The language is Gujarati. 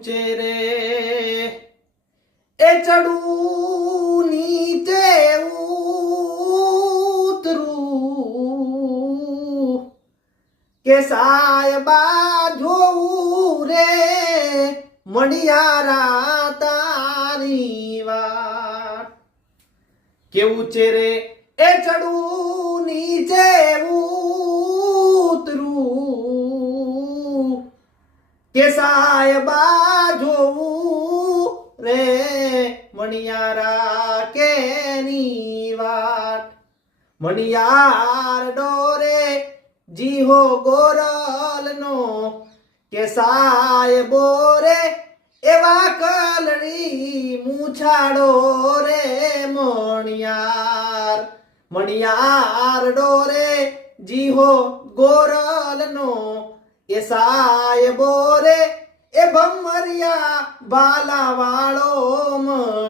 ઊંચે રે એ ચડું નીચે ઉતરું કે સાયબા જોવું રે મણિયારા તારી વાત કેવું છે રે એ ચડું નીચે ઉતરું કે સાયબા જોવું રે મણિયારા કેની વાત મણિયાર ડોરે જીહો ગોરલનો કે સાયબો રે એવા કલડી મૂછાડો રે મણિયાર ડોરે જીહો ગોરલનો એ સાયબો રે એ ભમરિયા બાલા વાળો